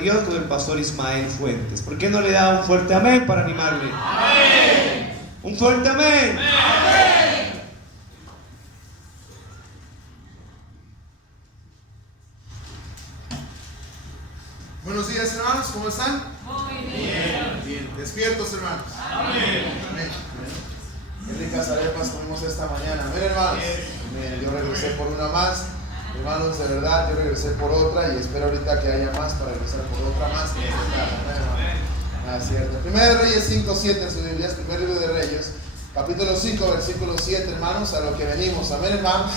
Dios con el pastor Ismael Fuentes. ¿Por qué no le da un fuerte amén para animarle? Amén. Un fuerte amén. Amén. Buenos días, hermanos, ¿cómo están? Muy bien. Bien, despiertos, hermanos. Amén. Amén. Qué ricas arepas comimos esta mañana. Amén, hermanos. Amén. Yo regresé por una más. Hermanos, de verdad, yo regresé por otra y espero ahorita que haya más para regresar por otra más. Es cierto. Primera de Reyes 5:7 en su Biblia, primer libro de Reyes, capítulo 5, versículo 7, hermanos, a lo que venimos. Amén, hermanos.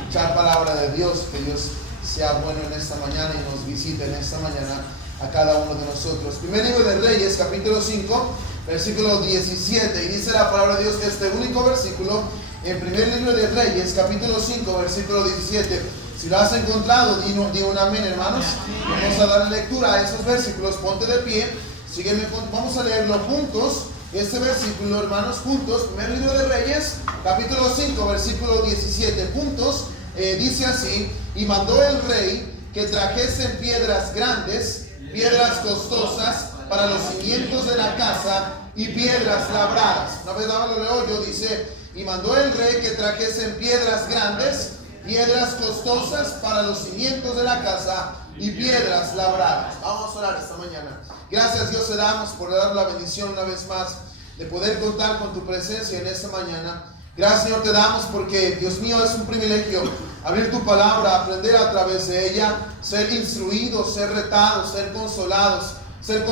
Escuchar palabra de Dios, que Dios sea bueno en esta mañana y nos visite en esta mañana a cada uno de nosotros. Primer libro de Reyes, capítulo 5, versículo 17, y dice la palabra de Dios, este único versículo, en primer libro de Reyes, capítulo 5, versículo 17. Si lo has encontrado, di un amén, hermanos. Vamos a dar lectura a esos versículos. Ponte de pie, sígueme, vamos a leerlo juntos. Este versículo, hermanos, juntos. Primer libro de Reyes, capítulo 5, versículo 17, juntos. Dice así: y mandó el rey que trajesen piedras grandes, piedras costosas para los cimientos de la casa y piedras labradas. Una vez lo leo yo, dice: y mandó el rey que trajesen piedras grandes, piedras costosas para los cimientos de la casa y piedras labradas. Vamos a orar esta mañana. Gracias, Dios, te damos por dar la bendición una vez más de poder contar con tu presencia en esta mañana. Gracias, Señor, te damos porque, Dios mío, es un privilegio abrir tu palabra, aprender a través de ella, ser instruidos, ser retados, ser consolados, ser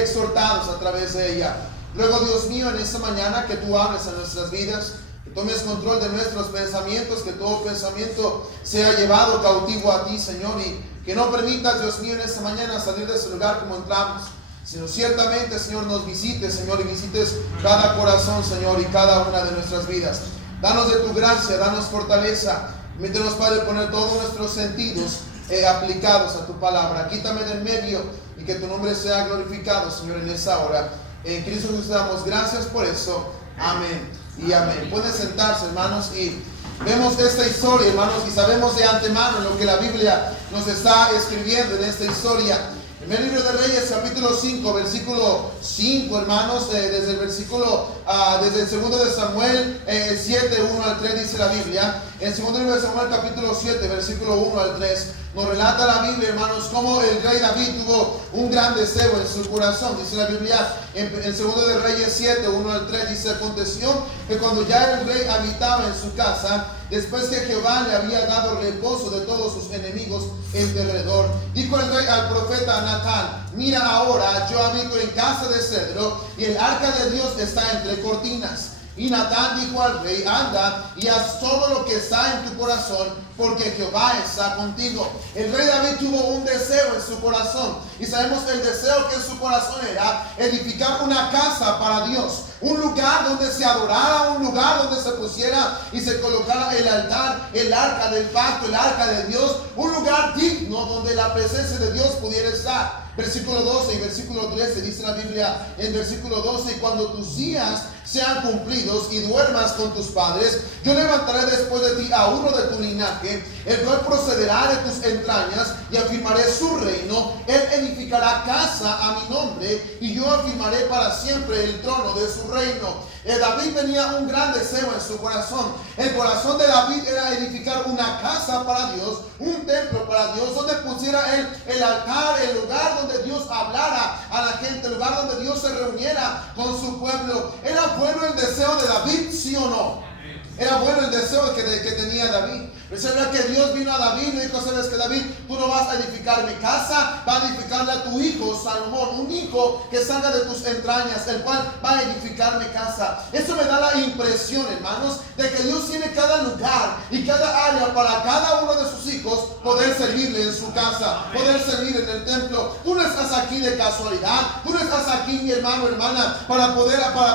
exhortados a través de ella. Luego, Dios mío, en esta mañana que tú hables a nuestras vidas, que tomes control de nuestros pensamientos, que todo pensamiento sea llevado cautivo a ti, Señor, y que no permitas, Dios mío, en esta mañana salir de ese lugar como entramos, sino ciertamente, Señor, nos visites, Señor, y visites cada corazón, Señor, y cada una de nuestras vidas. Danos de tu gracia, danos fortaleza. Permítenos, Padre, poner todos nuestros sentidos aplicados a tu palabra. Quítame del medio y que tu nombre sea glorificado, Señor, en esa hora. En Cristo Jesús damos gracias por eso. Amén y amén. Pueden sentarse, hermanos, y vemos esta historia, hermanos, y sabemos de antemano lo que la Biblia nos está escribiendo en esta historia. En el libro de Reyes, capítulo 5, versículo 5, hermanos, desde el segundo de Samuel 7, 1 al 3, dice la Biblia. En el segundo libro de Samuel, capítulo 7, versículo 1 al 3, nos relata la Biblia, hermanos, cómo el rey David tuvo un gran deseo en su corazón. Dice la Biblia, en el segundo de Reyes 7, 1 al 3, dice: aconteció que cuando ya el rey habitaba en su casa, después que Jehová le había dado reposo de todos sus enemigos en derredor, dijo el rey al profeta Natán: mira ahora, yo habito en casa de cedro, y el arca de Dios está entre cortinas. Y Natán dijo al rey: anda y haz todo lo que está en tu corazón, porque Jehová está contigo. El rey David tuvo un deseo en su corazón, y sabemos el deseo que en su corazón era edificar una casa para Dios, un lugar donde se adorara, un lugar donde se pusiera y se colocara el altar, el arca del pacto, el arca de Dios, un lugar digno donde la presencia de Dios pudiera estar. Versículo 12 y versículo 13 dice la Biblia en versículo 12: y cuando tus días sean cumplidos y duermas con tus padres, yo levantaré después de ti a uno de tu linaje, el cual procederá de tus entrañas, y afirmaré su reino. Él edificará casa a mi nombre, y yo afirmaré para siempre el trono de su reino. David tenía un gran deseo en su corazón. El corazón de David era edificar una casa para Dios, un templo para Dios, donde pusiera él el altar, el lugar donde Dios hablara a la gente, el lugar donde Dios se reuniera con su pueblo. ¿Era bueno el deseo de David, sí o no? Era bueno el deseo que tenía David. Recuerda que Dios vino a David y le dijo: sabes que, David, tú no vas a edificar mi casa, va a edificarle a tu hijo Salomón, un hijo que salga de tus entrañas, el cual va a edificar mi casa. Eso me da la impresión, hermanos, de que Dios tiene cada lugar y cada área para cada uno de sus hijos poder servirle en su casa, poder servir en el templo. Tú no estás aquí de casualidad, tú no estás aquí, mi hermano, hermana, para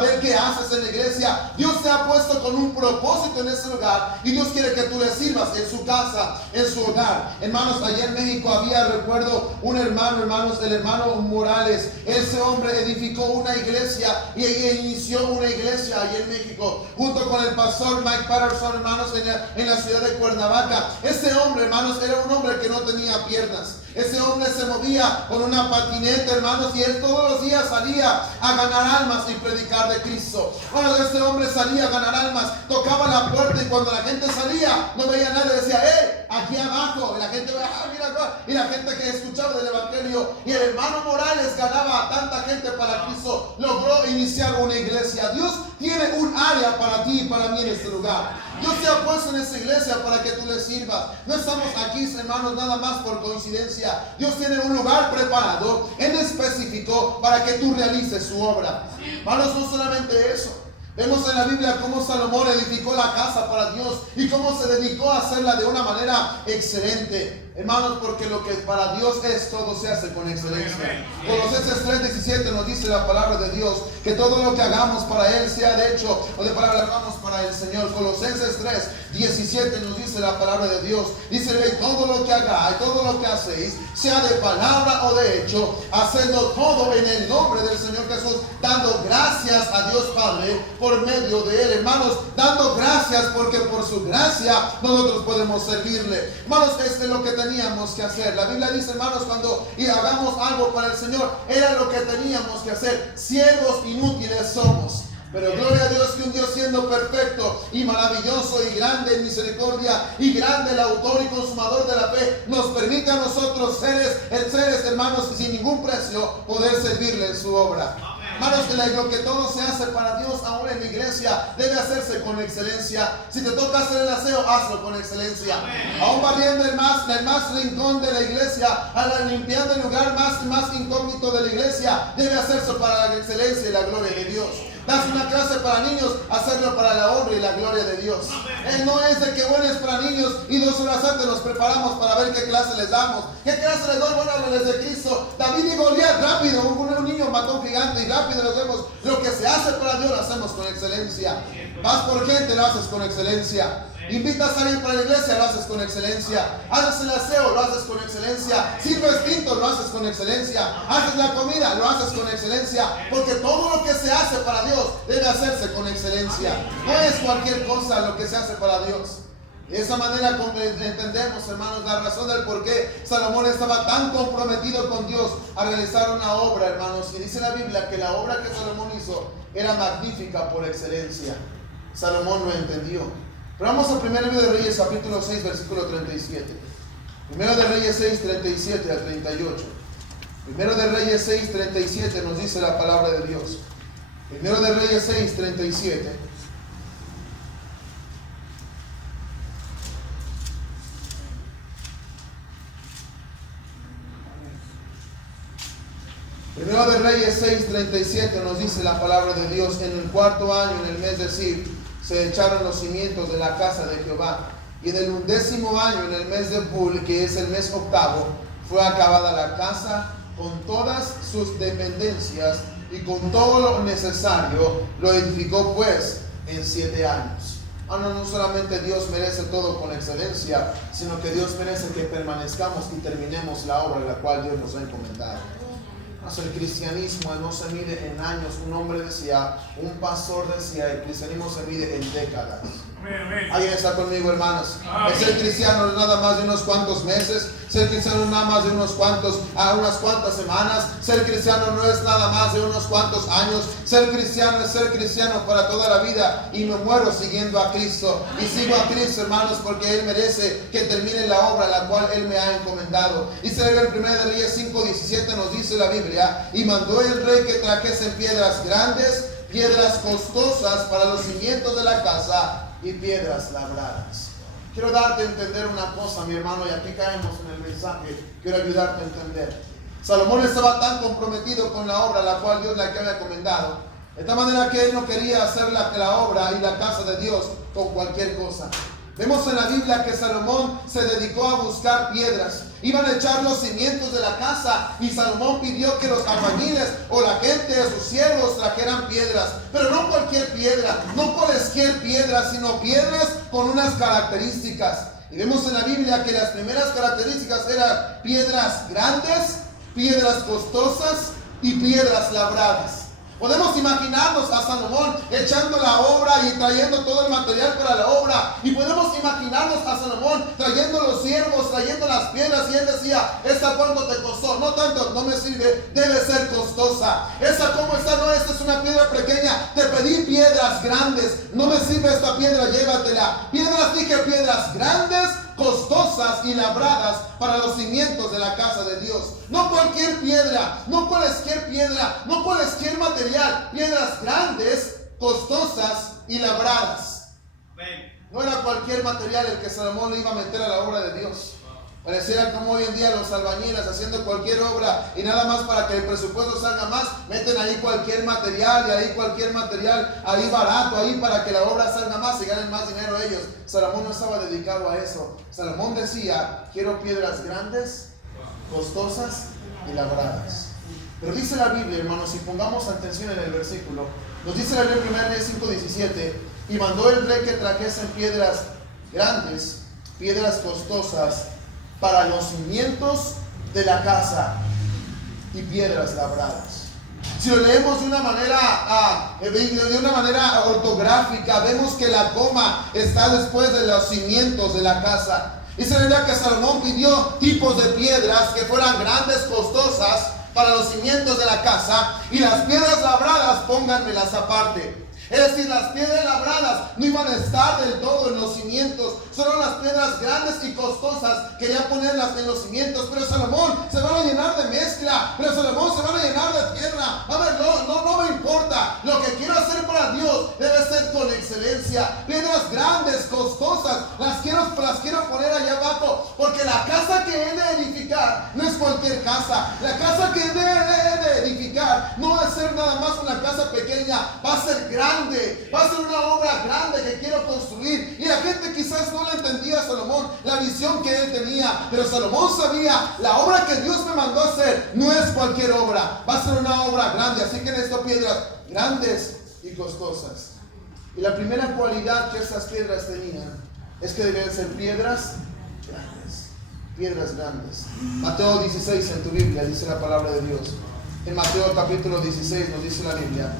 ver qué haces en la iglesia. Dios te ha puesto con un propósito en ese lugar, y Dios quiere que tú le sirvas en su casa, en su hogar. Hermanos, allá en México había, recuerdo, un hermano, hermanos, el hermano Morales. Ese hombre edificó una iglesia y inició una iglesia allá en México, junto con el pastor Mike Patterson, hermanos, en la ciudad de Cuernavaca. Ese hombre, hermanos, era un hombre que no tenía piernas. Ese hombre se movía con una patineta, hermanos, y él todos los días salía a ganar almas y predicar de Cristo. Cuando ese hombre salía a ganar almas, tocaba la puerta y cuando la gente salía, no veía a nadie, decía, ¡hey! Aquí abajo. Y la gente veía, ¡ah, mira acá! Y la gente que escuchaba del Evangelio. Y el hermano Morales ganaba a tanta gente para Cristo. Logró iniciar una iglesia. Dios tiene un área para ti y para mí en este lugar. Dios te ha puesto en esta iglesia para que tú le sirvas. No estamos aquí, hermanos, nada más por coincidencia. Dios tiene un lugar preparado en específico para que tú realices su obra. Hermanos, no solamente eso. Vemos en la Biblia cómo Salomón edificó la casa para Dios y cómo se dedicó a hacerla de una manera excelente. Hermanos, porque lo que para Dios es, todo se hace con excelencia. Colosenses 3:17 nos dice la palabra de Dios que todo lo que hagamos para Él sea de hecho o de palabra hagamos para el Señor. Colosenses 3:17 nos dice la palabra de Dios. Dice, todo lo que hagáis, todo lo que hacéis, sea de palabra o de hecho, hacedlo todo en el nombre del Señor Jesús, dando gracias a Dios Padre por medio de Él. Hermanos, dando gracias porque por su gracia nosotros podemos servirle. Hermanos, este es lo que teníamos que hacer. La Biblia dice, hermanos, cuando hagamos algo para el Señor, era lo que teníamos que hacer. Siervos inútiles somos. Pero gloria a Dios que un Dios siendo perfecto y maravilloso y grande en misericordia y grande el autor y consumador de la fe, nos permite a nosotros seres, hermanos, sin ningún precio poder servirle en su obra. Hermanos, lo que todo se hace para Dios ahora en la iglesia debe hacerse con excelencia. Si te toca hacer el aseo, hazlo con excelencia. Aún barriendo el más rincón de la iglesia, limpiando el lugar más incógnito de la iglesia, debe hacerse para la excelencia y la gloria de Dios. Das una clase para niños, hacerlo para la honra y la gloria de Dios. No es de que bueno es para niños y 2 horas antes nos preparamos para ver qué clase les damos. ¿Qué clase les doy? Bueno, les de Cristo. David y Goliat, rápido. Un niño mató a un gigante y rápido lo hacemos. Lo que se hace para Dios lo hacemos con excelencia. Vas por gente, lo haces con excelencia. Invitas a alguien para la iglesia, lo haces con excelencia. Haces el aseo, lo haces con excelencia. Sirves tinto, lo haces con excelencia. Haces la comida, lo haces con excelencia. Porque todo lo que se hace para Dios debe hacerse con excelencia. No es cualquier cosa lo que se hace para Dios. De esa manera entendemos, hermanos, la razón del por qué Salomón estaba tan comprometido con Dios a realizar una obra, hermanos. Y dice la Biblia que la obra que Salomón hizo era magnífica por excelencia. Salomón lo entendió. Pero vamos a 1 de Reyes, capítulo 6, versículo 37. 1 de Reyes 6, 37 al 38. 1 de Reyes 6, 37 nos dice la palabra de Dios. 1 de Reyes 6, 37. Primero de Reyes 6:37 nos dice la palabra de Dios: en el 4.º año, en el mes de Sib, se echaron los cimientos de la casa de Jehová. Y en el 11.º año, en el mes de Bul, que es el mes 8º, fue acabada la casa con todas sus dependencias y con todo lo necesario. Lo edificó pues en 7 años. No solamente Dios merece todo con excelencia, sino que Dios merece que permanezcamos y terminemos la obra en la cual Dios nos ha encomendado. El cristianismo no se mide en años. Un hombre decía, un pastor decía, el cristianismo se mide en décadas. ¿Alguien está conmigo, hermanos? Ser cristiano no es nada más de unos cuantos meses. Ser cristiano no es nada más de unas cuantas semanas. Ser cristiano no es nada más de unos cuantos años. Ser cristiano es ser cristiano para toda la vida. Y me muero siguiendo a Cristo. Y sigo a Cristo, hermanos, porque Él merece que termine la obra la cual Él me ha encomendado. Y se ve en 1 de Reyes 5:17 nos dice la Biblia: y mandó el rey que trajesen piedras grandes, piedras costosas para los cimientos de la casa y piedras labradas. Quiero darte a entender una cosa, mi hermano, y aquí caemos en el mensaje. Quiero ayudarte a entender. Salomón estaba tan comprometido con la obra la cual Dios le había encomendado, de tal manera que él no quería hacer la obra y la casa de Dios con cualquier cosa. Vemos en la Biblia que Salomón se dedicó a buscar piedras. Iban a echar los cimientos de la casa y Salomón pidió que los albañiles o la gente, sus siervos, trajeran piedras. Pero no cualquier piedra, no cualquier piedra, sino piedras con unas características. Y vemos en la Biblia que las primeras características eran piedras grandes, piedras costosas y piedras labradas. Podemos imaginarnos a Salomón echando la obra y trayendo todo el material para la obra. Y podemos imaginarnos a Salomón trayendo los siervos, trayendo las piedras. Y él decía, ¿esta cuánto te costó? No tanto, no me sirve, debe ser costosa. ¿Esta cómo está? No, esta es una piedra pequeña. Te pedí piedras grandes. No me sirve esta piedra, llévatela. Piedras, dije, piedras grandes, costosas y labradas para los cimientos de la casa de Dios. No cualquier piedra, no cualquier piedra, no cualquier material. Piedras grandes, costosas y labradas. No era cualquier material el que Salomón le iba a meter a la obra de Dios. Pareciera como hoy en día los albañiles haciendo cualquier obra y nada más para que el presupuesto salga más, meten ahí cualquier material y ahí cualquier material, ahí barato, ahí para que la obra salga más y ganen más dinero ellos. Salomón no estaba dedicado a eso. Salomón decía, quiero piedras grandes, costosas y labradas. Pero dice la Biblia, hermanos, si pongamos atención en el versículo, nos dice la Biblia en 1 Reyes 5:17, y mandó el rey que trajesen piedras grandes, piedras costosas, para los cimientos de la casa y piedras labradas. Si lo leemos de una manera ortográfica, vemos que la coma está después de los cimientos de la casa. Y se veía que Salomón pidió tipos de piedras que fueran grandes, costosas para los cimientos de la casa, y las piedras labradas pónganmelas aparte. Es decir, las piedras labradas no iban a estar del todo en los cimientos. Solo las piedras grandes y costosas querían ponerlas en los cimientos. Pero Salomón se van a llenar de mezcla. Pero Salomón se van a llenar de tierra. A ver, no me importa. Lo que quiero hacer para Dios debe ser con excelencia. Piedras grandes, costosas, las quiero poner allá abajo. Porque la casa que he de edificar no es cualquier casa. La casa que he de edificar no va a ser nada más una casa pequeña. Va a ser grande. Va a ser una obra grande que quiero construir. Y la gente quizás no la entendía a Salomón, la visión que él tenía. Pero Salomón sabía, la obra que Dios me mandó a hacer no es cualquier obra. Va a ser una obra grande. Así que necesito piedras grandes y costosas. Y la primera cualidad que estas piedras tenían es que debían ser piedras grandes. Piedras grandes. Mateo 16 en tu Biblia dice la palabra de Dios. En Mateo capítulo 16 nos dice la Biblia.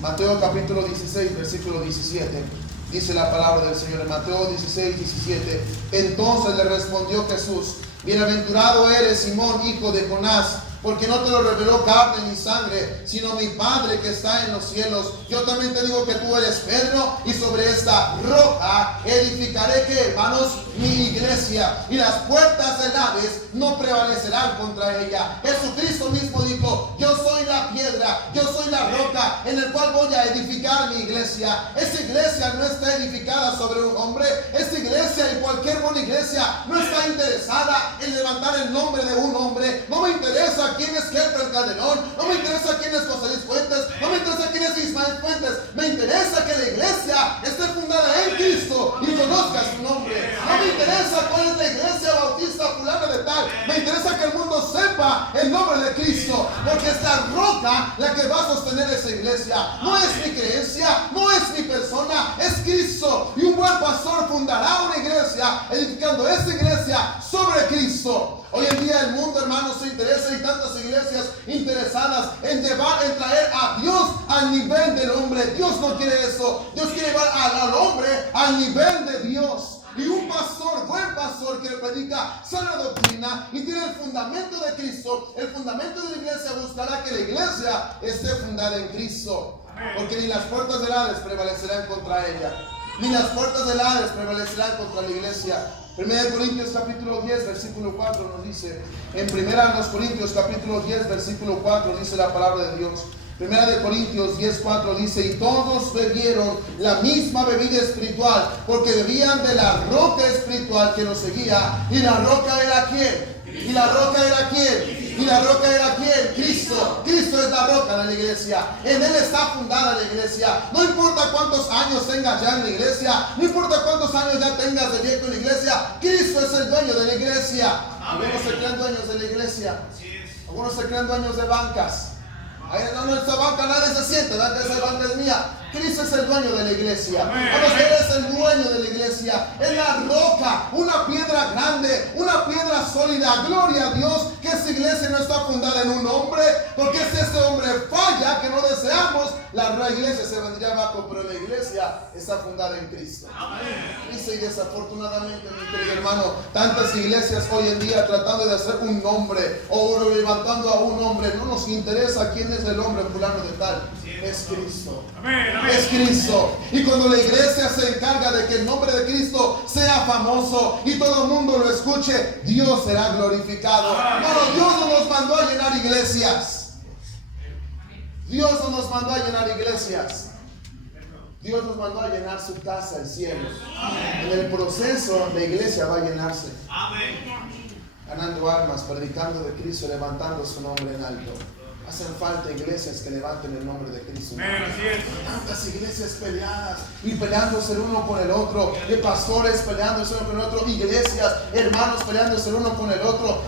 Mateo capítulo 16, versículo 17, dice la palabra del Señor. En Mateo 16, 17, entonces le respondió Jesús, bienaventurado eres, Simón, hijo de Jonás, porque no te lo reveló carne ni sangre, sino mi Padre que está en los cielos. Yo también te digo que tú eres Pedro, y sobre esta roca edificaré, ¿qué, hermanos? Mi iglesia, y las puertas del Hades no prevalecerán contra ella. Jesucristo mismo dijo, yo soy la piedra, yo soy la roca en el cual voy a edificar mi iglesia. Esa iglesia no está edificada sobre un hombre. Esta iglesia y cualquier buena iglesia no está interesada en levantar el nombre de un hombre. No me interesa quién es Kelper Calderón, no me interesa quién es José Luis Fuentes, no me interesa quién es Ismael Fuentes. Me interesa que la iglesia esté fundada en Cristo y conozca su nombre. No me interesa cuál es la iglesia bautista fulana de tal. Me interesa que el mundo sepa el nombre de Cristo, porque es la roca la que va a sostener esa iglesia. No es mi creencia, no es mi persona, es Cristo. Y un buen pastor fundará una iglesia edificando esa iglesia sobre Cristo. Hoy en día el mundo, hermanos, se interesa, y tantas iglesias interesadas en traer a Dios al nivel del hombre. Dios no quiere eso. Dios quiere llevar al hombre al nivel de Dios. Y un pastor, buen pastor, que predica sana doctrina y tiene el fundamento de Cristo, el fundamento de la iglesia, buscará que la iglesia esté fundada en Cristo. Porque ni las puertas del Hades prevalecerán contra ella, ni las puertas del Hades prevalecerán contra la iglesia. 1 Corintios capítulo 10 versículo 4 nos dice, en 1 Corintios capítulo 10 versículo 4 dice la palabra de Dios. 1 Corintios 10:4 dice, y todos bebieron la misma bebida espiritual, porque bebían de la roca espiritual que los seguía. ¿Y la roca era quién? ¿Y la roca era quién? ¿Y la roca era quién? Cristo. Cristo es la roca de la iglesia. En Él está fundada la iglesia. No importa cuántos años tengas ya en la iglesia, no importa cuántos años ya tengas de viejo en la iglesia, Cristo es el dueño de la iglesia. Algunos se creen dueños de la iglesia, algunos se creen dueños de bancas. Ahí no, esta banca nadie se siente, ¿verdad? Esa banca es mía. Cristo es el dueño de la iglesia. Vamos, Él es el dueño de la iglesia. Es la roca, una piedra grande, una piedra sólida. Gloria a Dios, que esa iglesia no está fundada en un hombre? Porque si ese hombre falla, que no deseamos, la iglesia se vendría abajo, pero la iglesia está fundada en Cristo. Dice, y desafortunadamente, mi querido hermano, tantas iglesias hoy en día tratando de hacer un nombre o levantando a un hombre, no nos interesa quién es el hombre fulano de tal. Es Cristo. Es Cristo. Y cuando la iglesia se encarga de que el nombre de Cristo sea famoso y todo el mundo lo escuche, Dios será glorificado. No, Dios no nos mandó a llenar iglesias. Dios no nos mandó a llenar iglesias. Dios nos mandó a llenar su casa, el cielo. En el proceso, la iglesia va a llenarse. Ganando almas, predicando de Cristo, levantando su nombre en alto. Hacen falta iglesias que levanten el nombre de Cristo. Tantas iglesias peleadas y peleándose el uno con el otro, y pastores peleándose el uno con el otro, iglesias, hermanos peleándose el uno con el otro.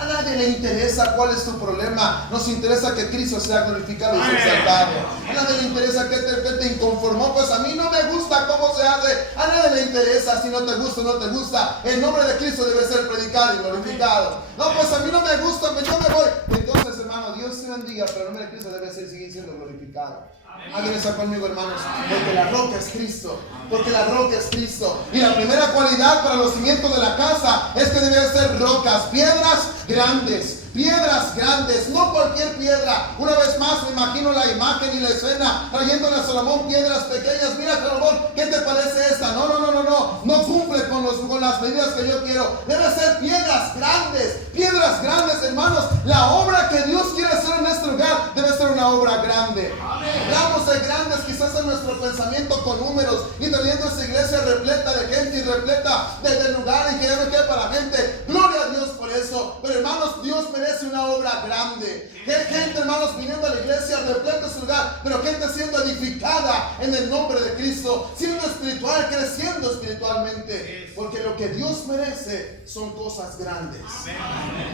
A nadie le interesa cuál es tu problema. Nos interesa que Cristo sea glorificado y sea exaltado. A nadie le interesa que te inconformó. Pues a mí no me gusta cómo se hace. A nadie le interesa si no te gusta o no te gusta. El nombre de Cristo debe ser predicado y glorificado. No, pues a mí no me gusta, yo me voy. Entonces, hermano, Dios te bendiga, pero el nombre de Cristo debe seguir siendo glorificado. Alguien está conmigo, hermanos, porque la roca es Cristo. Porque la roca es Cristo. Y la primera cualidad para los cimientos de la casa es que deben ser rocas, piedras grandes. Piedras grandes, no cualquier piedra. Una vez más me imagino la imagen y la escena trayéndole a Salomón piedras pequeñas. Mira, Salomón, ¿qué te parece esta? No cumple con las medidas que yo quiero. Debe ser piedras grandes, hermanos. La obra que Dios quiere hacer en este lugar debe ser una obra grande. Hablamos de grandes quizás en nuestro pensamiento con números y teniendo esa iglesia repleta de gente y repleta de lugares que ya no queda para la gente. Gloria a Dios por eso. Pero hermanos, Dios merece una obra grande. Gente, hermanos, viniendo a la iglesia repleta ese lugar, pero gente siendo edificada en el nombre de Cristo, siendo espiritual, creciendo espiritualmente. Porque lo que Dios merece son cosas grandes.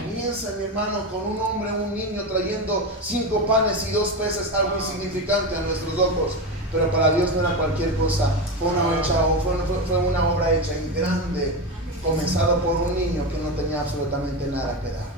Comienza, mi hermano, con un hombre, un niño trayendo 5 panes y 2 peces, algo insignificante a nuestros ojos. Pero para Dios no era cualquier cosa. Fue una obra hecha en grande, comenzado por un niño que no tenía absolutamente nada que dar.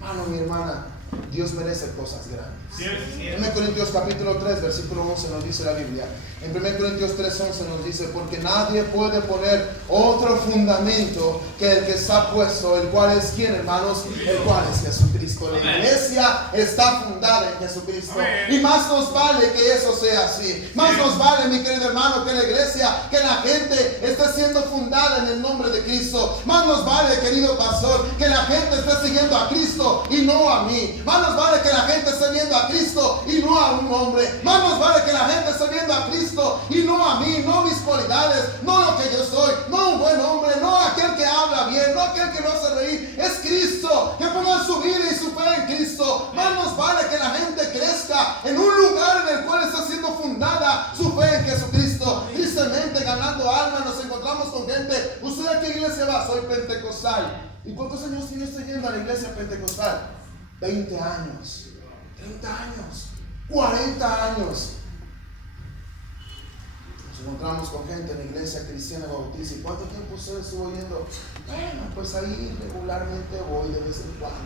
Hermano, mi hermana, Dios merece cosas grandes. En 1 Corintios capítulo 3, versículo 11 nos dice la Biblia. En 1 Corintios 3, 11 nos dice: porque nadie puede poner otro fundamento que el que está puesto, el cual es ¿quién, hermanos? El cual es Jesucristo. La iglesia está fundada en Jesucristo. Y más nos vale que eso sea así. Más nos vale, mi querido hermano, que la iglesia, que la gente esté siendo fundada en el nombre de Cristo. Más nos vale, querido pastor, que la gente esté siguiendo a Cristo y no a mí. Más nos vale que la gente esté viendo a Cristo y no a un hombre. Más nos vale que la gente esté viendo a Cristo y no a mí, no mis cualidades, no lo que yo soy, no un buen hombre, no aquel que habla bien, no aquel que me hace reír. Es Cristo, que pongan su vida y su fe en Cristo. Más nos vale que la gente crezca en un lugar en el cual está siendo fundada su fe en Jesucristo. Tristemente, ganando almas, nos encontramos con gente. ¿Usted a qué iglesia va? Soy pentecostal. ¿Y cuántos años tiene usted yendo a la iglesia pentecostal? 20 años, 30 años, 40 años. Nos encontramos con gente en la iglesia cristiana bautista. ¿Y cuánto tiempo usted estuvo yendo? Bueno, pues ahí regularmente voy de vez en cuando.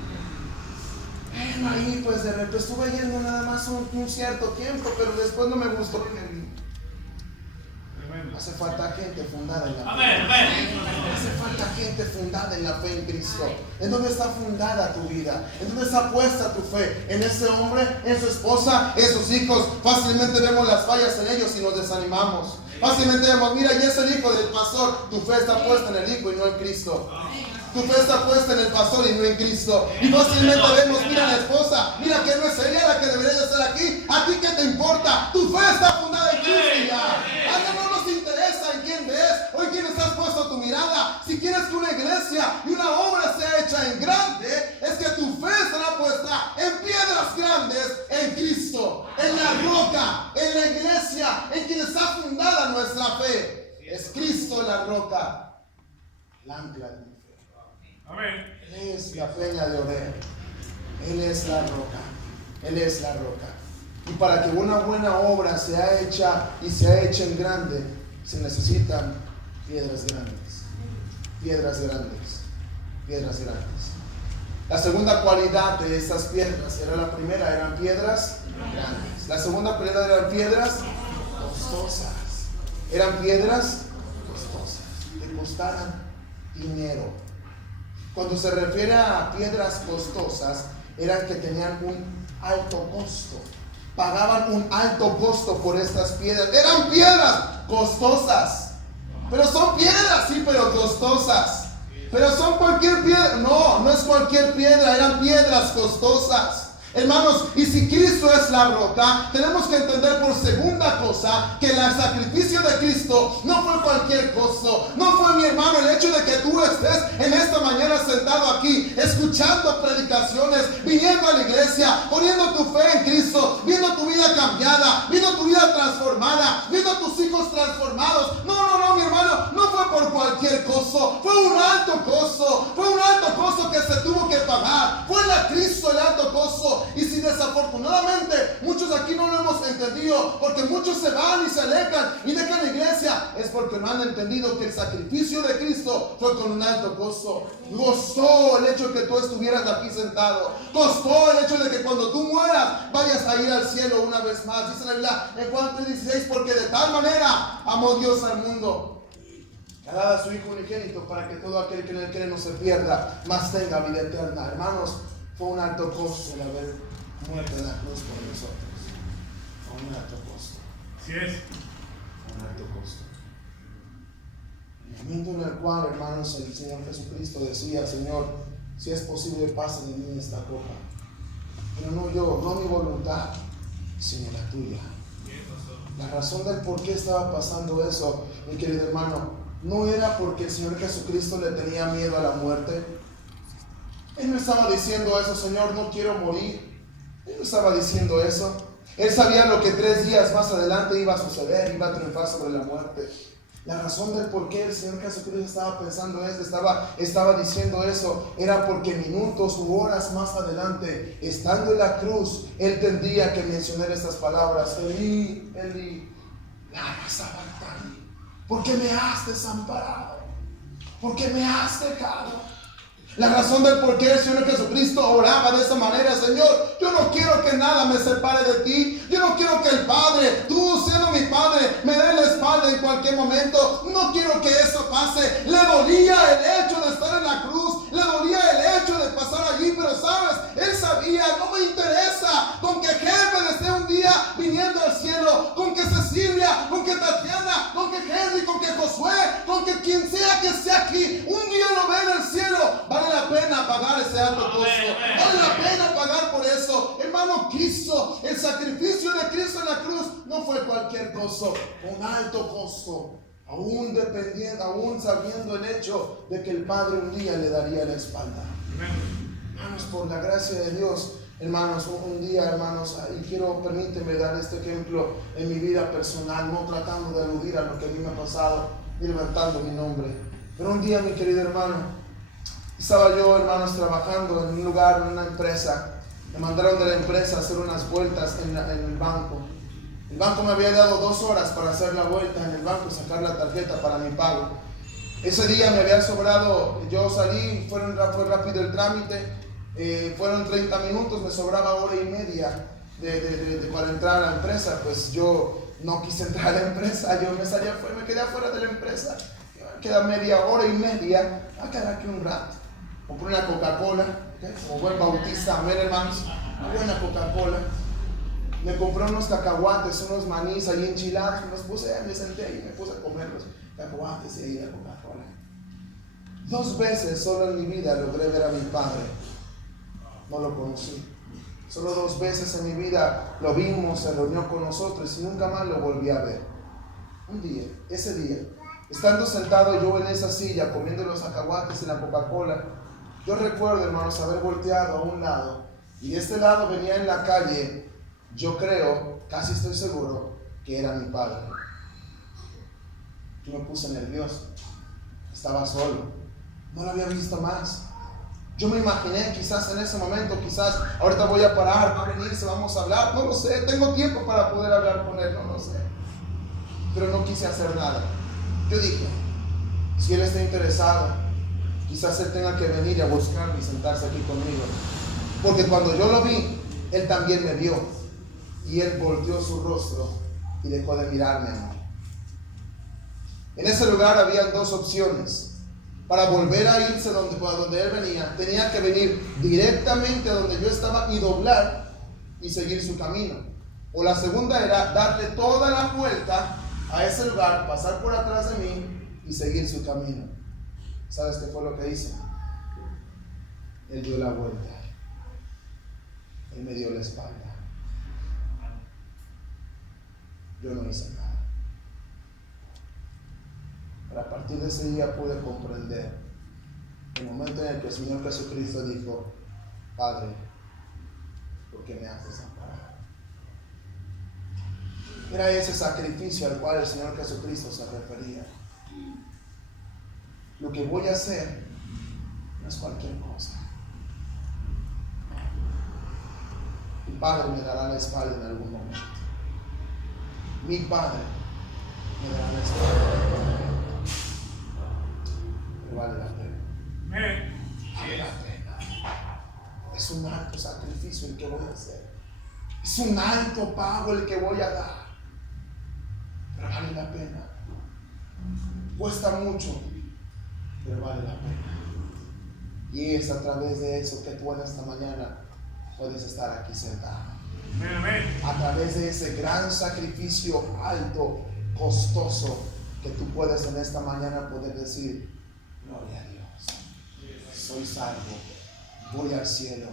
Bueno, ahí pues de repente estuve yendo nada más un cierto tiempo, pero después no me gustó y me vi. Hace falta gente fundada en la fe. Hace falta gente fundada en la fe en Cristo. ¿En dónde está fundada tu vida? ¿En dónde está puesta tu fe? ¿En ese hombre? ¿En su esposa? ¿En sus hijos? Fácilmente vemos las fallas en ellos y nos desanimamos. Fácilmente vemos, mira, y es el hijo del pastor. Tu fe está puesta en el hijo y no en Cristo. Tu fe está puesta en el pastor y no en Cristo. Y fácilmente vemos, mira la esposa, mira que no es ella la que debería de estar aquí. ¿A ti qué te importa? Tu fe está fundada en Cristo y ya. A no nos interesa en quién ves o en quién estás puesto tu mirada. Si quieres que una iglesia y una obra sea hecha en grande, es que tu fe estará puesta en piedras grandes, en Cristo, en la roca, en la iglesia, en quien está fundada nuestra fe. Es Cristo la roca, el ancla de mi fe. Él es la peña de Oreb. Él es la roca. Él es la roca. Y para que una buena obra sea hecha y sea hecha en grande, se necesitan piedras grandes. Piedras grandes. Piedras grandes. La segunda cualidad de estas piedras era la primera, eran piedras grandes. La segunda cualidad eran piedras costosas. Eran piedras costosas, que costaran dinero. Cuando se refiere a piedras costosas, eran que tenían un alto costo. Pagaban un alto costo por estas piedras. Eran piedras costosas. Pero son piedras, sí, pero costosas. Pero son cualquier piedra. No, no es cualquier piedra, eran piedras costosas. Hermanos, y si Cristo es la roca, tenemos que entender por segunda cosa que el sacrificio de Cristo no fue cualquier costo. No fue, mi hermano, el hecho de que tú estés en esta mañana sentado aquí, escuchando predicaciones, viniendo a la iglesia, poniendo tu fe en Cristo, viendo tu vida cambiada, viendo tu vida transformada, viendo a tus hijos transformados. No, mi hermano, no fue por cualquier costo. Fue un alto costo. Fue un alto costo que se tuvo que pagar. Fue la Cristo el alto costo. Y si desafortunadamente muchos aquí no lo hemos entendido, porque muchos se van y se alejan y dejan la iglesia, es porque no han entendido que el sacrificio de Cristo fue con un alto costo. Costó el hecho de que tú estuvieras aquí sentado. Costó el hecho de que cuando tú mueras vayas a ir al cielo una vez más. Dice la Biblia en Juan 3:16, porque de tal manera amó Dios al mundo, que ha dado a su Hijo unigénito, para que todo aquel que en él cree no se pierda, mas tenga vida eterna. Hermanos, fue un alto costo el haber muerto en la cruz por nosotros. Fue un alto costo. Así es. Fue un alto costo. En el momento en el cual, hermanos, el Señor Jesucristo decía: Señor, si es posible, pase de mí esta copa. Pero no yo, no mi voluntad, sino la tuya. La razón del por qué estaba pasando eso, mi querido hermano, no era porque el Señor Jesucristo le tenía miedo a la muerte. Él no estaba diciendo eso: Señor, no quiero morir. Él no estaba diciendo eso. Él sabía lo que 3 días más adelante iba a suceder, iba a triunfar sobre la muerte. La razón del por qué el Señor Jesucristo estaba pensando eso, estaba diciendo eso, era porque minutos u horas más adelante, estando en la cruz, Él tendría que mencionar estas palabras: Elí, Elí, lama sabactani. ¿Por qué me has desamparado? ¿Por qué me has dejado? La razón del por qué el Señor Jesucristo oraba de esa manera: Señor, yo no quiero que nada me separe de ti. Yo no quiero que el Padre, tú siendo mi Padre, me dé la espalda en cualquier momento. No quiero que eso pase. Le dolía el hecho de estar en la cruz, le dolía el hecho de pasar allí, pero sabes, él sabía: no me interesa con que Jefe esté un día viniendo al cielo, con que Cecilia, con que Tatiana, con que Henry, con que Josué, con que quien sea que esté aquí, un día lo ve en el cielo. Vale la pena pagar ese alto costo. Vale la pena pagar por eso. Hermano, Cristo, el sacrificio de Cristo en la cruz no fue cualquier costo, un alto costo. Aún sabiendo el hecho de que el Padre un día le daría la espalda. Hermanos, por la gracia de Dios, hermanos, un día, hermanos, y permíteme dar este ejemplo en mi vida personal, no tratando de aludir a lo que a mí me ha pasado y levantando mi nombre. Pero un día, mi querido hermano, estaba yo, hermanos, trabajando en un lugar, en una empresa. Me mandaron de la empresa a hacer unas vueltas en el banco. El banco me había dado 2 horas para hacer la vuelta en el banco y sacar la tarjeta para mi pago. Ese día me había sobrado, yo salí, fue rápido el trámite, fueron 30 minutos, me sobraba 1:30 para entrar a la empresa. Pues yo no quise entrar a la empresa, yo me quedé afuera de la empresa. Queda media hora y media, a quedar aquí un rato. Compré una Coca-Cola, ¿okay? Como buen bautista, amén, hermanos, una buena Coca-Cola. Me compré unos cacahuates, unos manís ahí enchilados, me senté ahí y me puse a comer los cacahuates y ahí la Coca-Cola. 2 veces solo en mi vida logré ver a mi padre. No lo conocí. Solo 2 veces en mi vida lo vimos, se reunió con nosotros y nunca más lo volví a ver. Un día, ese día, estando sentado yo en esa silla comiendo los cacahuates y la Coca-Cola, yo recuerdo, hermanos, haber volteado a un lado y de este lado venía en la calle, yo creo, casi estoy seguro, que era mi padre. Yo me puse nervioso, estaba solo, no lo había visto más. Yo me imaginé, quizás en ese momento, quizás ahorita voy a parar, va a venirse, vamos a hablar, no lo sé, tengo tiempo para poder hablar con él, no lo sé. Pero no quise hacer nada. Yo dije: si él está interesado, quizás Él tenga que venir a buscarme y sentarse aquí conmigo. Porque cuando yo lo vi, Él también me vio. Y Él volteó su rostro y dejó de mirarme a mí. En ese lugar habían dos opciones. Para volver a irse donde Él venía, tenía que venir directamente a donde yo estaba y doblar y seguir su camino. O la segunda era darle toda la vuelta a ese lugar, pasar por atrás de mí y seguir su camino. ¿Sabes qué fue lo que hice? Él dio la vuelta. Él me dio la espalda. Yo no hice nada. Pero a partir de ese día pude comprender el momento en el que el Señor Jesucristo dijo: Padre, ¿por qué me has desamparado? Era ese sacrificio al cual el Señor Jesucristo se refería. Lo que voy a hacer no es cualquier cosa. Mi Padre me dará la espalda en algún momento. Mi Padre me dará la espalda en algún momento. Pero vale la pena. Vale la pena. Es un alto sacrificio el que voy a hacer. Es un alto pago el que voy a dar. Pero vale la pena. Cuesta mucho, pero vale la pena. Y es a través de eso que tú en esta mañana puedes estar aquí sentado. A través de ese gran sacrificio alto, costoso, que tú puedes en esta mañana poder decir: gloria a Dios, soy salvo, voy al cielo,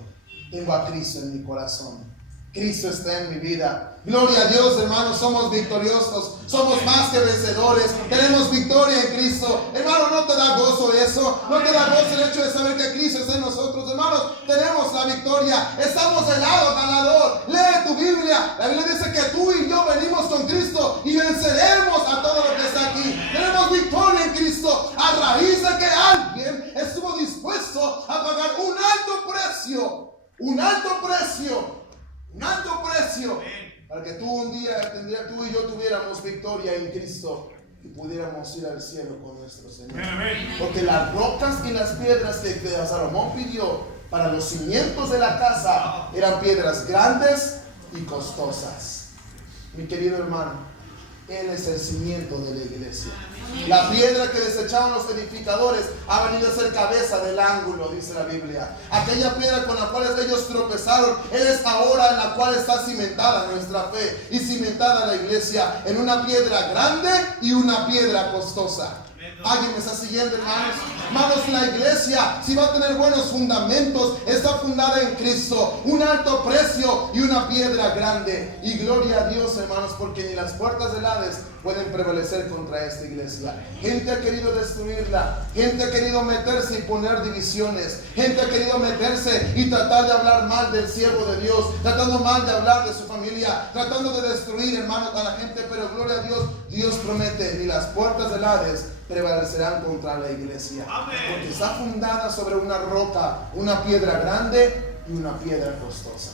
tengo a Cristo en mi corazón, Cristo está en mi vida. Gloria a Dios, hermanos, somos victoriosos, somos más que vencedores, tenemos victoria en Cristo. Hermano, ¿no te da gozo eso? ¿No te da gozo el hecho de saber que Cristo está en nosotros? Hermanos, tenemos la victoria, estamos del lado ganador. Lee tu Biblia, la Biblia dice que tú y yo venimos con Cristo y venceremos a todo lo que está aquí. Tenemos victoria en Cristo a raíz de que alguien estuvo dispuesto a pagar un alto precio, un alto precio, para que tú un día, tú y yo tuviéramos victoria en Cristo y pudiéramos ir al cielo con nuestro Señor. Porque las rocas y las piedras que Salomón pidió para los cimientos de la casa eran piedras grandes y costosas. Mi querido hermano, Él es el cimiento de la iglesia. La piedra que desechaban los edificadores ha venido a ser cabeza del ángulo, dice la Biblia. Aquella piedra con la cual ellos tropezaron, Él es ahora en la cual está cimentada nuestra fe y cimentada la iglesia, en una piedra grande y una piedra costosa. ¿Alguien me está siguiendo, hermanos? Hermanos, la iglesia, si va a tener buenos fundamentos, está fundada en Cristo, un alto precio y una piedra grande. Y gloria a Dios, hermanos, porque ni las puertas del Hades pueden prevalecer contra esta iglesia. Gente ha querido destruirla, gente ha querido meterse y poner divisiones, gente ha querido meterse y tratar de hablar mal del siervo de Dios, tratando mal de hablar de su familia, tratando de destruir, hermanos, a la gente. Pero gloria a Dios, Dios promete, ni las puertas del Hades prevalecerán contra la iglesia. Amén. Porque está fundada sobre una roca, una piedra grande y una piedra costosa.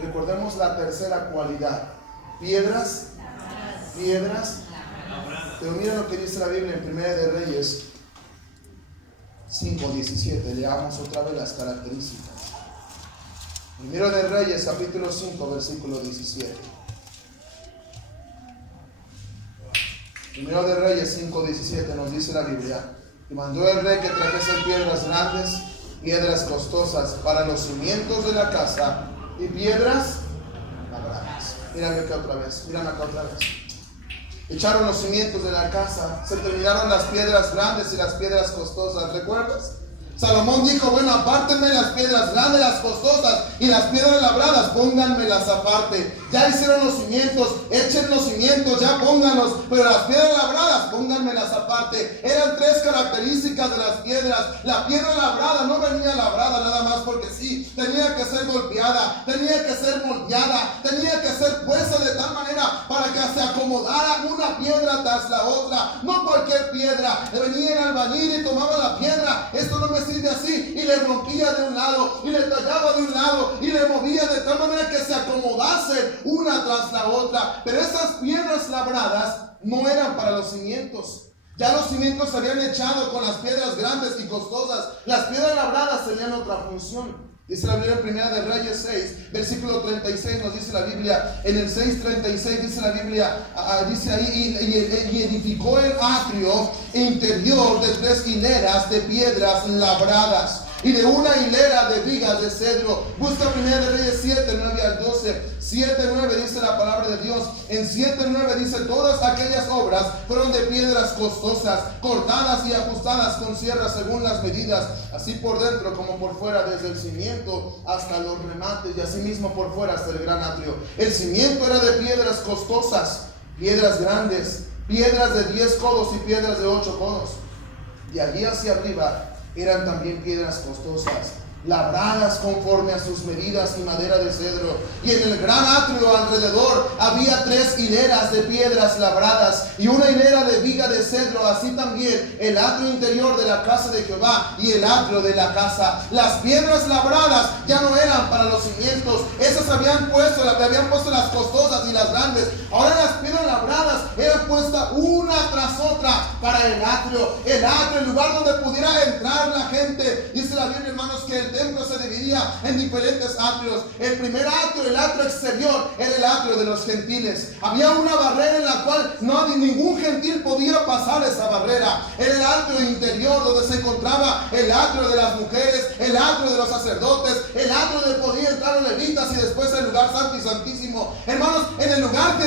Recordemos la tercera cualidad: piedras. Pero mira lo que dice la Biblia en 1 de Reyes 5:17. Leamos otra vez las características. 1 de Reyes capítulo 5 versículo 17. 1 de Reyes 5:17 nos dice la Biblia: y mandó el rey que trajesen piedras grandes, piedras costosas para los cimientos de la casa y piedras labradas. Mírame acá otra vez. Echaron los cimientos de la casa, se terminaron las piedras grandes y las piedras costosas. ¿Recuerdas? Salomón dijo: bueno, apártenme las piedras grandes, las costosas, y las piedras labradas, pónganmelas aparte. Ya hicieron los cimientos, echen los cimientos, ya pónganlos, pero las piedras labradas, pónganmelas aparte. Eran tres características de las piedras. La piedra labrada no venía labrada nada más porque sí, tenía que ser golpeada, tenía que ser moldeada, tenía que ser puesta de tal manera para que se acomodara una piedra tras la otra. No cualquier piedra. Venía el albañil y tomaba la piedra, esto no me sirve así, y le rompía de un lado, y le tallaba de un lado, y le movía de tal manera que se acomodase una tras la otra. Pero esas piedras labradas no eran para los cimientos. Ya los cimientos se habían echado con las piedras grandes y costosas. Las piedras labradas tenían otra función. Dice la Biblia en Primera de Reyes 6, versículo 36, nos dice la Biblia, en el 6:36 dice la Biblia, dice ahí, y edificó el atrio interior de 3 hileras de piedras labradas y de una hilera de vigas de cedro. Busca Primera de Reyes 7, 9 al 12. 7:9 dice la palabra de Dios. En 7:9 dice: todas aquellas obras fueron de piedras costosas, cortadas y ajustadas con sierras según las medidas, así por dentro como por fuera, desde el cimiento hasta los remates, y asimismo por fuera hasta el gran atrio. El cimiento era de piedras costosas, piedras grandes, piedras de 10 codos y piedras de 8 codos. Y allí hacia arriba eran también piedras costosas, labradas conforme a sus medidas, y madera de cedro. Y en el gran atrio alrededor había 3 hileras de piedras labradas y una hilera de viga de cedro, así también el atrio interior de la casa de Jehová y el atrio de la casa. Las piedras labradas ya no eran para los cimientos, esas habían puesto las costosas y las grandes. Ahora las piedras labradas eran puestas una tras otra para el atrio, el lugar donde pudiera entrar la gente. Dice la Biblia, hermanos, que el templo se dividía en diferentes atrios. El primer atrio, el atrio exterior, era el atrio de los gentiles. Había una barrera en la cual ningún gentil podía pasar esa barrera. Era el atrio interior, donde se encontraba el atrio de las mujeres, el atrio de los sacerdotes, el atrio donde podían entrar los levitas, y después el lugar santo y santísimo. Hermanos, en el lugar de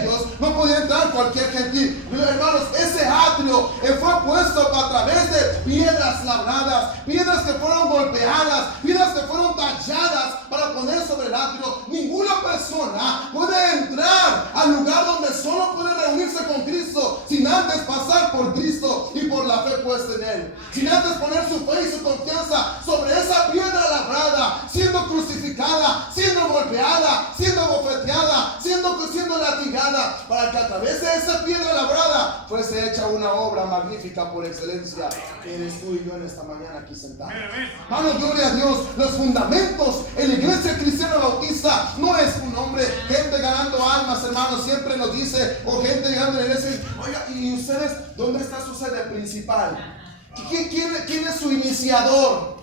ellos no podía entrar cualquier gentil. Hermanos, ese atrio fue puesto a través de piedras labradas, piedras que fueron golpeadas, piedras que fueron talladas para poner sobre el atrio. Ninguna persona puede entrar al lugar donde solo puede reunirse con Cristo sin antes pasar por Cristo y por la fe puesta en Él, sin antes poner su fe y su confianza sobre esa piedra labrada, siendo crucificada, siendo golpeada, siendo bofeteada, siendo latigada, para que a través de esa piedra labrada fuese hecha una obra magnífica por excelencia, que eres tú y yo en esta mañana aquí sentados. Hermano, gloria a Dios. Los fundamentos en la iglesia cristiana bautista no es un hombre, gente ganando almas, hermanos, siempre nos dice, o gente llegando a la iglesia, oiga, ¿y ustedes dónde está su sede principal? ¿Quién es su iniciador?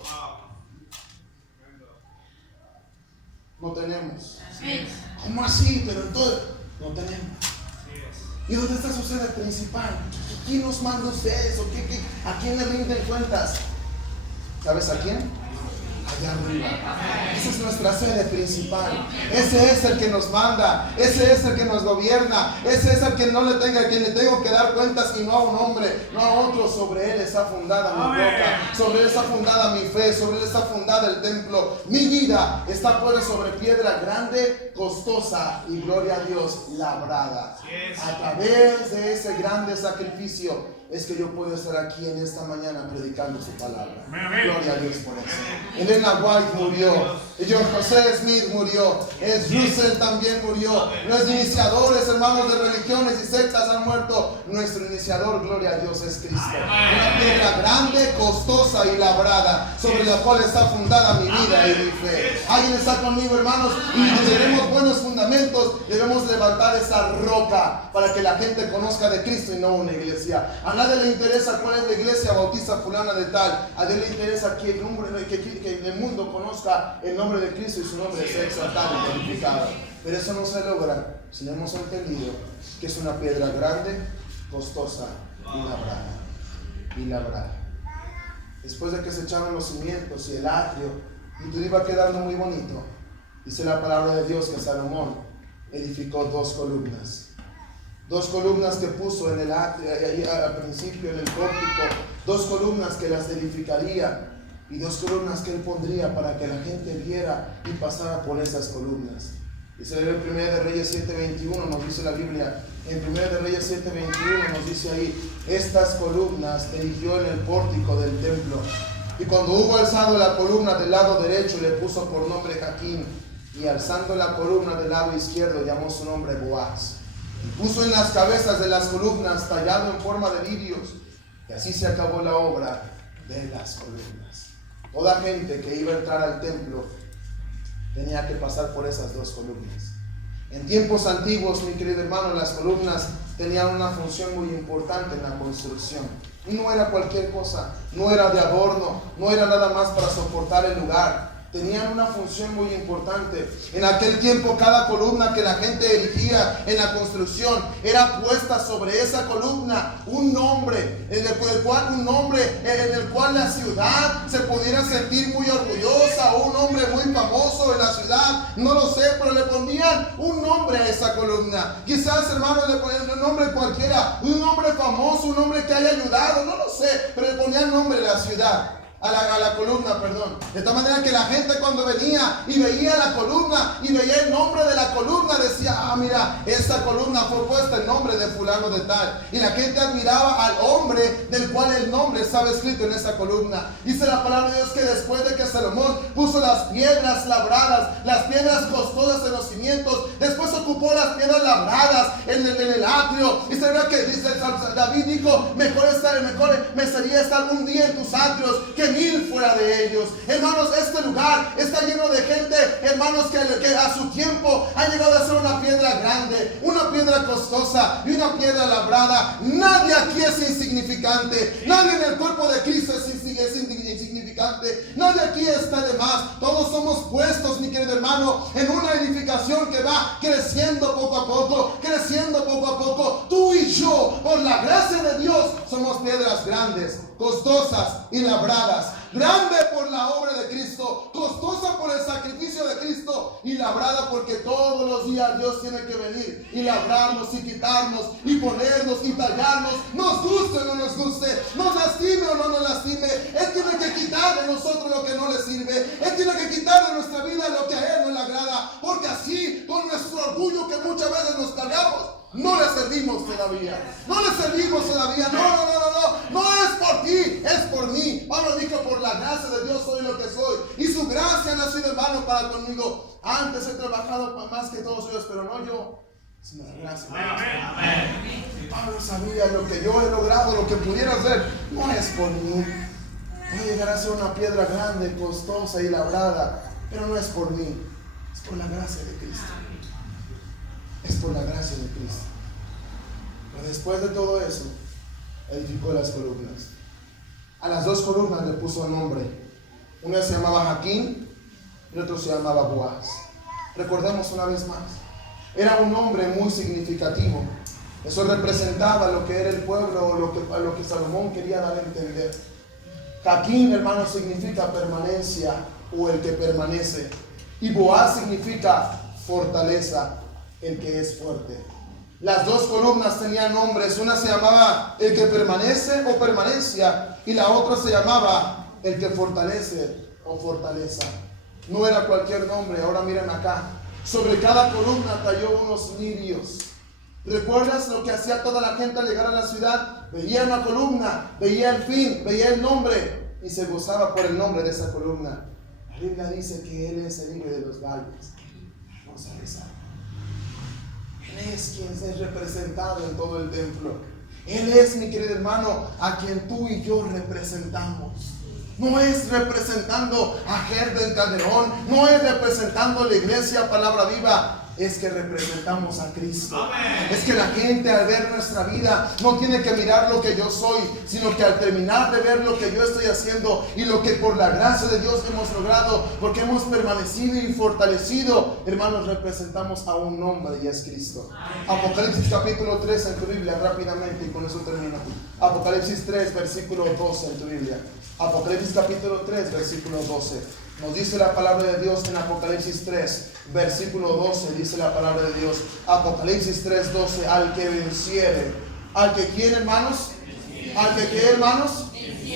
No tenemos. ¿Cómo así? Pero entonces no tenemos. ¿Y dónde está su sede principal? ¿Quién nos manda ustedes? ¿A quién le rinden cuentas? ¿Sabes a quién? Allá arriba. Esa es nuestra sede principal. Ese es el que nos manda. Ese es el que nos gobierna. Ese es el que no le tengo que dar cuentas, y no a un hombre, no a otro. Sobre él está fundada mi roca, sobre él está fundada mi fe, sobre él está fundada el templo. Mi vida está puesta sobre piedra grande, costosa, y gloria a Dios, labrada. A través de ese grande sacrificio es que yo puedo estar aquí en esta mañana predicando su palabra. Gloria a Dios por eso. Elena White murió, John José Smith murió, Russell también murió. Los iniciadores, hermanos, de religiones y sectas han muerto. Nuestro iniciador, gloria a Dios, es Cristo. Una piedra grande, costosa y labrada, sobre la cual está fundada mi vida y mi fe. Alguien está conmigo, hermanos, y tenemos buenos fundamentos. Debemos levantar esa roca para que la gente conozca de Cristo y no una iglesia. A nadie le interesa cuál es la iglesia bautista fulana de tal. A Dios le interesa que el mundo conozca el nombre de Cristo y su nombre sea exaltado y glorificado. Pero eso no se logra si no hemos entendido que es una piedra grande, costosa y labrada. Después de que se echaron los cimientos y el atrio, y todo iba quedando muy bonito, dice la palabra de Dios que Salomón edificó 2 columnas. 2 columnas que puso en el atrio, al principio en el pórtico, 2 columnas que las edificaría, y 2 columnas que él pondría para que la gente viera y pasara por esas columnas. Dice en 1 de Reyes 7:21, nos dice la Biblia, en 1 de Reyes 7:21 nos dice ahí: estas columnas erigió en el pórtico del templo, y cuando hubo alzado la columna del lado derecho, le puso por nombre Jaquín, y alzando la columna del lado izquierdo, llamó su nombre Boaz. Puso en las cabezas de las columnas tallado en forma de lirios, y así se acabó la obra de las columnas. Toda gente que iba a entrar al templo tenía que pasar por esas 2 columnas. En tiempos antiguos, mi querido hermano, las columnas tenían una función muy importante en la construcción. No era cualquier cosa, no era de adorno, no era nada más para soportar el lugar. Tenían una función muy importante. En aquel tiempo, cada columna que la gente erigía en la construcción era puesta sobre esa columna un nombre, en el cual la ciudad se pudiera sentir muy orgullosa, o un hombre muy famoso en la ciudad, no lo sé, pero le ponían un nombre a esa columna. Quizás, hermanos, le ponían un nombre cualquiera, un nombre famoso, un nombre que haya ayudado, no lo sé, pero le ponían nombre a la ciudad. A la columna, perdón. De tal manera que la gente cuando venía y veía la columna y veía el nombre de la columna, decía: ah, mira, esta columna fue puesta el nombre de fulano de tal. Y la gente admiraba al hombre del cual el nombre estaba escrito en esa columna. Dice la palabra de Dios que después de que Salomón puso las piedras labradas, las piedras costosas en los cimientos, después ocupó las piedras labradas en el atrio. Y se ve que dice David dijo: mejor me sería estar un día en tus atrios que 1000 fuera de ellos. Hermanos, este lugar está lleno de gente, hermanos, que a su tiempo ha llegado a ser una piedra grande, una piedra costosa y una piedra labrada. Nadie aquí es insignificante. Nadie en el cuerpo de Cristo es insignificante. Nadie aquí está de más. Todos somos puestos, mi querido hermano, en una edificación que va creciendo poco a poco, creciendo poco a poco. Tú y yo, por la gracia de Dios, somos piedras grandes, costosas y labradas. Grande por la obra de Cristo, costosa por el sacrificio de Cristo, y labrada porque todos los días Dios tiene que venir y labrarnos y quitarnos y ponernos y tallarnos, nos guste o no nos guste, nos lastime o no nos lastime. Él tiene que quitar de nosotros lo que no le sirve. Él tiene que quitar de nuestra vida lo que a Él no le agrada, porque así, con nuestro orgullo que muchas veces nos cargamos, no le servimos todavía. No le servimos todavía. No es por ti, es por mí. Pablo dijo: por la gracia de Dios soy lo que soy, y su gracia no ha sido en vano para conmigo. Antes he trabajado más que todos ellos, pero no yo, sino la gracia de Dios. Pablo sabía: lo que yo he logrado, lo que pudiera hacer, no es por mí. Voy a llegar a ser una piedra grande, costosa y labrada, pero no es por mí, es por la gracia de Cristo. Es por la gracia de Cristo. Pero después de todo eso, edificó las columnas. A las 2 columnas le puso nombre. Una se llamaba Jaquín y el otro se llamaba Boaz. Recordemos una vez más, era un nombre muy significativo. Eso representaba lo que era el pueblo, o lo que Salomón quería dar a entender. Jaquín, hermano, significa permanencia, o el que permanece. Y Boaz significa fortaleza, el que es fuerte. Las 2 columnas tenían nombres. Una se llamaba el que permanece o permanencia, y la otra se llamaba el que fortalece o fortaleza. No era cualquier nombre. Ahora miren acá, sobre cada columna cayó unos lirios. ¿Recuerdas lo que hacía toda la gente al llegar a la ciudad? Veía una columna, veía el fin, veía el nombre y se gozaba por el nombre de esa columna. La Biblia dice que Él es el libre de los valles. Vamos a rezar. Él es quien es representado en todo el templo. Él es, mi querido hermano, a quien tú y yo representamos. No es representando a Gerden Calderón, no es representando la iglesia Palabra Viva. Es que representamos a Cristo. Amén. Es que la gente, al ver nuestra vida, no tiene que mirar lo que yo soy, sino que al terminar de ver lo que yo estoy haciendo y lo que por la gracia de Dios hemos logrado, porque hemos permanecido y fortalecido, hermanos, representamos a un nombre, y es Cristo. Amén. Apocalipsis capítulo 3 en tu Biblia, rápidamente, y con eso termino. Apocalipsis 3 versículo 12 en tu Biblia. Apocalipsis capítulo 3 versículo 12. Nos dice la palabra de Dios en Apocalipsis 3, versículo 12, dice la palabra de Dios. Apocalipsis 3, 12, al que venciere. ¿Al que quién, hermanos? ¿Al que qué, hermanos?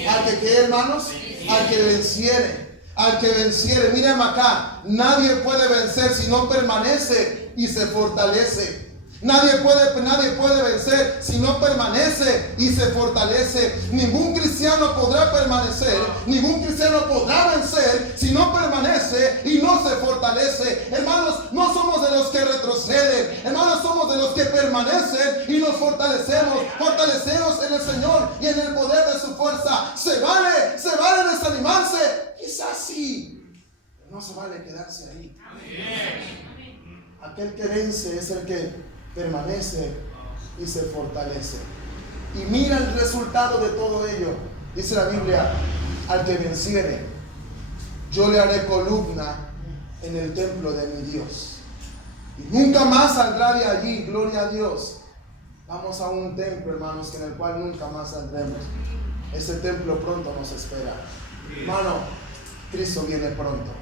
¿Al que qué, hermanos? Al que venciere. Al que venciere. Miren acá, nadie puede vencer si no permanece y se fortalece. Nadie puede vencer si no permanece y se fortalece. Ningún cristiano podrá permanecer, ningún cristiano podrá vencer si no permanece y no se fortalece. Hermanos, no somos de los que retroceden, hermanos, somos de los que permanecen y nos fortalecemos. Fortalecemos en el Señor y en el poder de su fuerza. Se vale desanimarse, quizás sí, pero no se vale quedarse ahí. aquel que vence es el que permanece y se fortalece. Y mira el resultado de todo ello. Dice la Biblia, al que venciere, yo le haré columna en el templo de mi Dios. Y nunca más saldrá de allí, gloria a Dios. Vamos a un templo, hermanos, en el cual nunca más saldremos. Ese templo pronto nos espera. Hermano, Cristo viene pronto.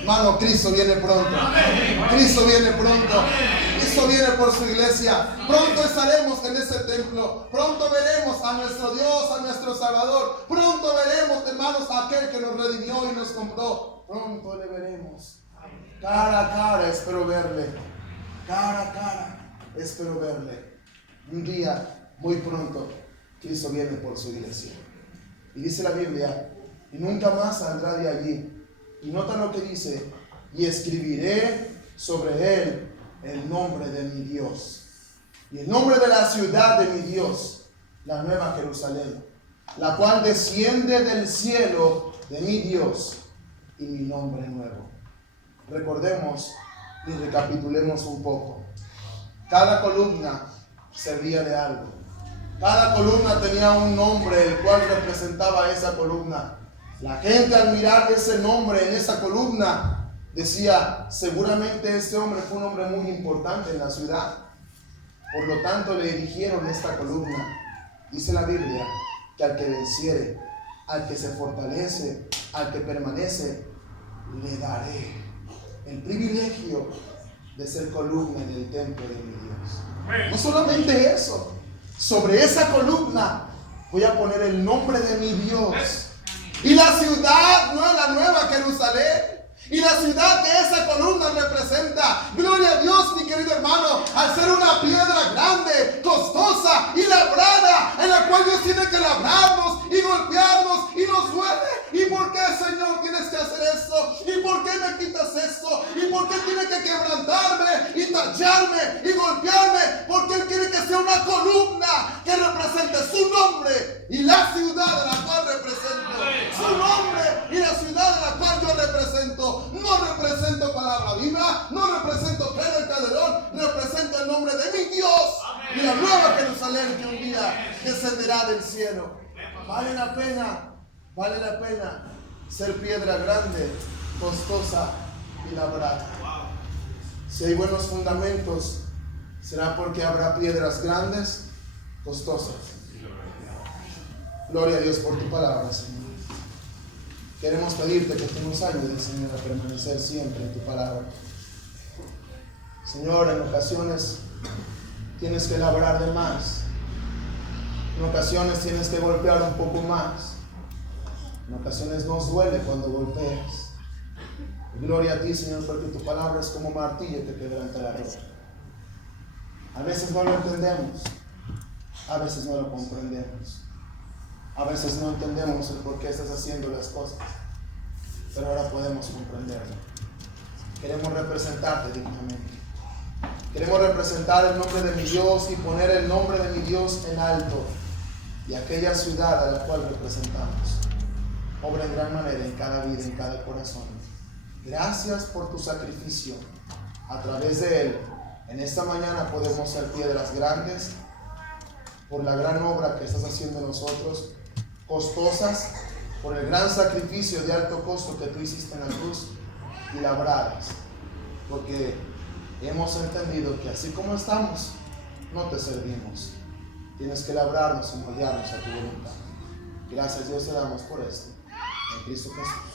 Hermano, Cristo viene pronto. Cristo viene pronto. Cristo viene por su iglesia. Pronto estaremos en ese templo. Pronto veremos a nuestro Dios, a nuestro Salvador. Pronto veremos, hermanos, a aquel que nos redimió y nos compró. Pronto le veremos. Cara a cara espero verle. Cara a cara espero verle. Un día, muy pronto, Cristo viene por su iglesia. Y dice la Biblia, y nunca más saldrá de allí. Y nota lo que dice, y escribiré sobre él el nombre de mi Dios. Y el nombre de la ciudad de mi Dios, la nueva Jerusalén, la cual desciende del cielo de mi Dios, y mi nombre nuevo. Recordemos y recapitulemos un poco. Cada columna servía de algo. Cada columna tenía un nombre, el cual representaba esa columna. La gente al mirar ese nombre en esa columna decía, seguramente este hombre fue un hombre muy importante en la ciudad. Por lo tanto le erigieron esta columna. Dice la Biblia que al que venciere, al que se fortalece, al que permanece, le daré el privilegio de ser columna en el templo de mi Dios. No solamente eso, sobre esa columna voy a poner el nombre de mi Dios. Y la ciudad no es la nueva Jerusalén. Y la ciudad que esa columna representa, gloria a Dios, mi querido hermano, al ser una piedra grande, costosa y labrada, en la cual Dios tiene que labrarnos y golpearnos y nos duele. ¿Y por qué, Señor, tienes que hacer esto? ¿Y por qué me quitas esto? ¿Y por qué tiene que quebrantarme y tacharme y golpearme? Porque Él quiere que sea una columna que represente su nombre y la ciudad de la cual represento. Su nombre y la ciudad de la cual yo represento. No represento palabra viva, no represento Pedro el Calderón, represento el nombre de mi Dios y la nueva Jerusalén que un día descenderá del cielo. Vale la pena ser piedra grande, costosa y labrada. Si hay buenos fundamentos, será porque habrá piedras grandes, costosas. Gloria a Dios por tu palabra, Señor. Queremos pedirte que tú nos ayudes, Señor, a permanecer siempre en tu palabra. Señor, en ocasiones tienes que labrar de más. En ocasiones tienes que golpear un poco más. En ocasiones nos duele cuando golpeas. Gloria a ti, Señor, porque tu palabra es como martillo que quebranta la roca. A veces no lo entendemos. A veces no lo comprendemos. A veces no entendemos el por qué estás haciendo las cosas, pero ahora podemos comprenderlo. Queremos representarte dignamente. Queremos representar el nombre de mi Dios y poner el nombre de mi Dios en alto. Y aquella ciudad a la cual representamos obra en gran manera en cada vida, en cada corazón. Gracias por tu sacrificio. A través de él, en esta mañana podemos ser piedras grandes por la gran obra que estás haciendo en nosotros, costosas por el gran sacrificio de alto costo que tú hiciste en la cruz, y labradas porque hemos entendido que así como estamos no te servimos. Tienes que labrarnos y moldearnos a tu voluntad. Gracias, Dios, te damos por esto en Cristo Jesús.